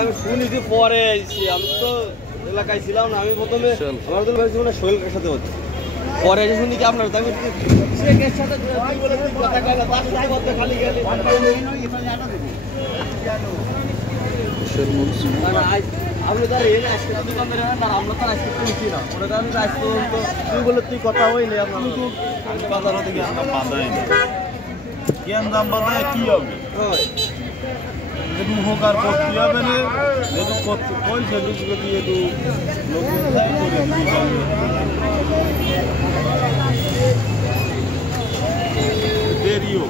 আমি শুনেছি পরে এসেছি, আমি তো এলাকায় ছিলাম না। আমি প্রথমে আমার তো ভাবছি মানে শৈলের সাথে হচ্ছে, পরে এসে শুনি কি আপনার তাকে সাথে কথা কয় না, তার সাথে কথা খালি গেলে আপনি তার এনে আজকে দোকানদার তার আমরা তার আজকে কিনছি না, ওটা কারণে আজ পর্যন্ত তুই বলে তুই কথা হইলে আপনার বাজার থেকে দাম বাঁধাই না, কেন দাম বাঁধায় কি হবে? একটু উপকার করতে হবে না, যেটু করতে কই সেটু যদি একটু নতুন করে দেরিও